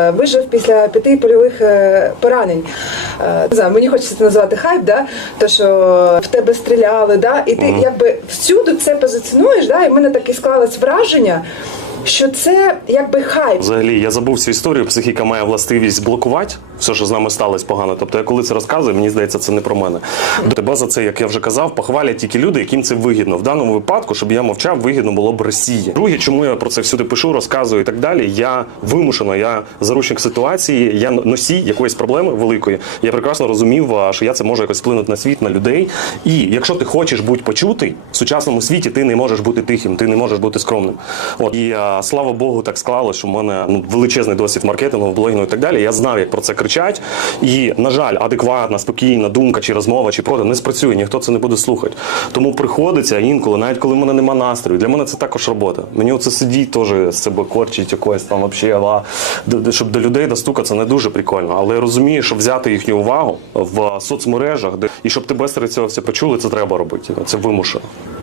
Е, Вижив після п'яти польових е, поранень. Е, Не знаю, мені хочеться це назвати хайп, да? то що в тебе стріляли, да? і ти якби всюди це позиціонуєш, да? і в мене таке склалось враження, що це якби хайп. Взагалі, я забув цю історію. Психіка має властивість блокувати все, що з нами сталося погано. Тобто, я коли це розказую, мені здається, це не про мене. Тебе за це, як я вже казав, похвалять тільки люди, яким це вигідно. В даному випадку, щоб я мовчав, вигідно було б Росії. Друге, чому я про це всюди пишу, розказую і так далі. Я вимушено, я заручник ситуації, я носій якоїсь проблеми великої. Я прекрасно розумів, що я це можу якось вплинути на світ, на людей. І якщо ти хочеш бути почутий в сучасному світі, ти не можеш бути тихим, ти не можеш бути скромним. От і слава Богу, так склалося, що в мене ну величезний досвід маркетингу, блогінгу і так далі. Я знав, як про це кричать. І на жаль, адекватна, спокійна думка чи розмова, чи прода не спрацює, ніхто це не буде слухати. Тому приходиться інколи, навіть коли в мене нема настрою. Для мене це також робота. Мені оце сидіть теж себе корчить якось там д- щоб до людей достукатися не дуже прикольно. Але я розумію, що взяти їхню увагу в соцмережах, де і щоб тебе серед цього все почули, це треба робити. Це вимушено.